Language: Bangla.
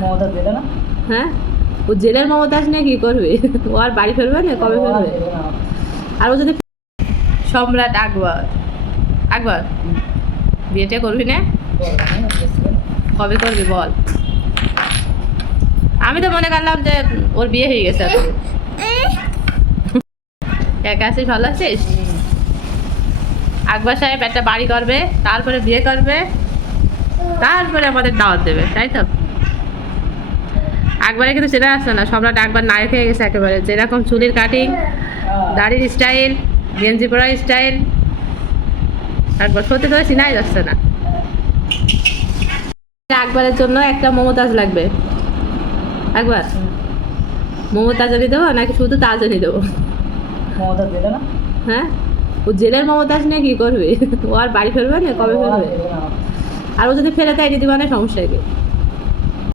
মমতা দিলে না? হ্যাঁ, ও জেলের মমতাজ নিয়ে কি করবে? ও আর বাড়ি ফেরবে না, কবে ফেরবে? আর ও যদি সম্রাট আকবর, আকবর বিয়েটা করবি না? কবে করবি বল? আমি তো মনে করলাম যে ওর বিয়ে হয়ে গেছে। একা আছিস, ভালো আছিস? আকবর সাহেব একটা বাড়ি করবে, তারপরে বিয়ে করবে, তারপরে আমাদের দাওয়াত দেবে, তাই তো? আকবরে কিন্তু চেনা আসছে না, সম্রাট আকবর নায়ক হয়ে গেছে একেবারে। যেরকম চুলের কাটিং, দাড়ির স্টাইল, গেঞ্জি পরা স্টাইল, আকবর সত্যি করে চিনাই যাচ্ছে না। আকবরের জন্য একটা মমতাজ লাগবে। একবার মমতাজ আনি দেবো নাকি শুধু তাজ আনি দেবো? মমতা দিলে না? হ্যাঁ, ও জেলের মমতাজ নিয়ে কি করবে? ও আর বাড়ি ফেরবে না, কবে ফেরবে? আর ও যদি ফেরে দেয় দিদি মানে সমস্যা কি?